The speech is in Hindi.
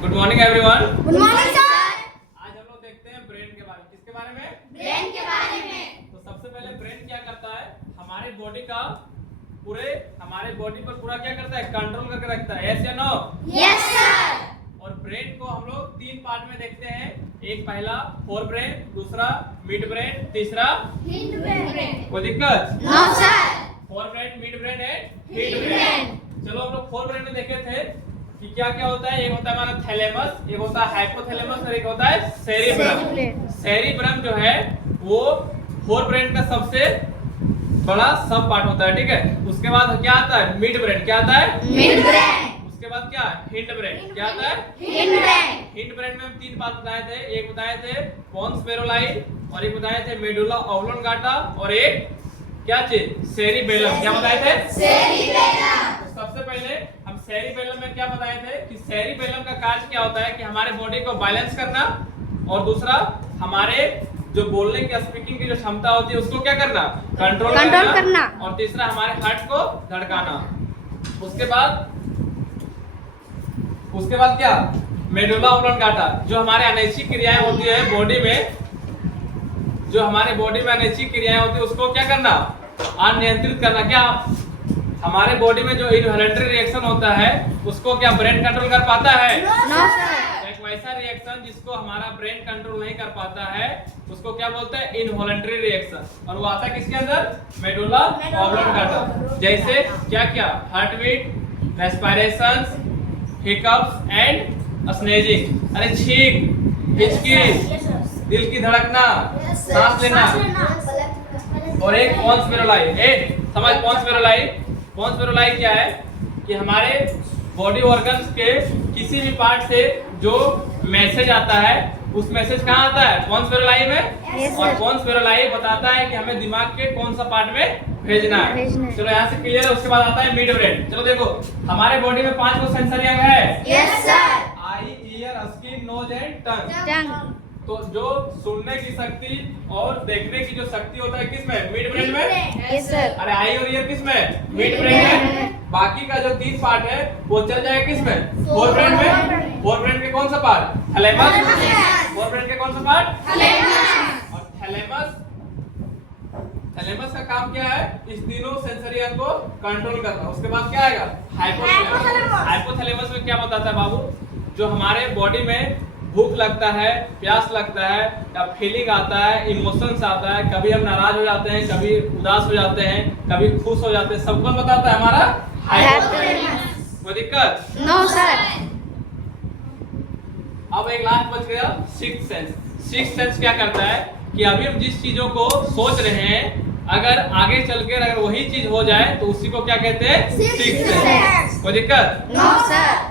Good morning everyone. Good morning sir. आज हम लोग देखते हैं ब्रेन के बारे में। किसके बारे में? ब्रेन के बारे में। तो सबसे पहले ब्रेन क्या करता है, हमारे बॉडी पर पूरा क्या करता है, कंट्रोल करके रखता है। यस या नो? Yes sir. और ब्रेन को हम लोग 3 पार्ट में देखते हैं। एक पहला फोर ब्रेन, दूसरा मिड ब्रेन, तीसरा हिंड ब्रेन। कोई दिक्कत? No sir. Fore brain, mid brain and hind brain. चलो हम लोग फोर ब्रेन में देखे थे कि क्या क्या होता है। एक होता है हमारा थैलेमस, एक होता है हाइपोथैलेमस और एक होता है सेरिब्रम। सेरिब्रम जो है वो फोर ब्रेन का सबसे बड़ा सब पार्ट होता है, ठीक है। उसके बाद क्या आता है, मिड ब्रेन। क्या आता है? Mid brain. उसके बाद क्या, हिंड ब्रेन। क्या आता है? Hind brain. हिंड ब्रेन में हम 3 बात बताए थे। एक बताए थे पोन्स पेरोलाई और एक बताए थे मेडुला ऑब्लोंगाटा और एक क्या चीज, सेरिबेलम। क्या बताए थे? सेरिबेलम। तो सबसे पहले हम सेरिबेलम में क्या बताए थे कि सेरिबेलम का कार्य क्या होता है कि हमारे बॉडी को बैलेंस करना, और दूसरा हमारे जो बोलने की स्पीकिंग की जो क्षमता होती है उसको क्या करना, कंट्रोल करना, और तीसरा हमारे हार्ट को धड़काना। उसके बाद क्या, मेडुला ऑब्लोंगाटा, जो हमारे अनैच्छिक क्रियाएं होती है बॉडी में, जो हमारे बॉडी में अनैच्छिक क्रियाएं होती है उसको क्या करना, अनियंत्रित करना। क्या हमारे बॉडी में जो इनवॉलंटरी रिएक्शन होता है उसको क्या ब्रेन कंट्रोल कर पाता है? No sir. एक वैसा रिएक्शन जिसको हमारा ब्रेन कंट्रोल नहीं कर पाता है उसको क्या बोलते हैं, इनवॉलंटरी रिएक्शन। और वो आता है किसके अंदर, मेडुला ऑब्लोंगाटा। जैसे क्या क्या, heart beat, respirations, hiccups and sneezing. अरे छींक, हिचकी, दिल की धड़कना, सांस लेना, और एक पोन्स पेरोलाई। एक समझ, पोन्स पेरोलाई। पोन्स पेरोलाई क्या है कि हमारे बॉडी ऑर्गन्स के किसी भी पार्ट से जो मैसेज आता है उस मैसेज कहाँ आता है, पोन्स पेरोलाई में। और पोन्स पेरोलाई बताता है कि हमें दिमाग के कौन सा पार्ट में भेजना है। चलो यहाँ से क्लियर है। उसके बाद आता है मिड ब्रेन। चलो देखो, हमारे बॉडी में 5 को सेंसरी अंग है। Yes sir. Eye, ear, skin, nose and tongue. Tongue. तो जो सुनने की शक्ति और देखने की जो शक्ति होता है किसमें, मिड ब्रेन में। Yes sir. अरे आई और ईयर किसमें, मिड ब्रेन में। बाकी का जो 3 पार्ट है वो चल जाएगा किसमें, फोर ब्रेन में। फोर ब्रेन के कौन सा पार्ट, थैलेमस। फोर ब्रेन के कौन सा पार्ट, थैलेमस। और थैलेमस का काम क्या है, इस तीनों सेंसरी अंग को कंट्रोल करना। उसके बाद क्या आएगा, हाइपोथैलेमस। हाइपोथैलेमस में क्या बताता है बाबू, जो हमारे बॉडी में भूख लगता है, प्यास लगता है, या फीलिंग आता है, इमोशंस आता है, कभी हम नाराज हो जाते हैं, कभी उदास हो जाते हैं, कभी खुश हो जाते हैं, सब कौन बताता है, हमारा हाइपोथैलेमस। कोई दिक्कत? No sir. अब एक लास्ट बच गया, सिक्स्थ सेंस। सिक्स्थ सेंस क्या करता है कि अभी हम जिस चीजों को सोच रहे हैं अगर आगे चलकर अगर वही चीज हो जाए तो उसी को क्या कहते हैं, सिक्स्थ सेंस। कोई दिक्कत? No sir.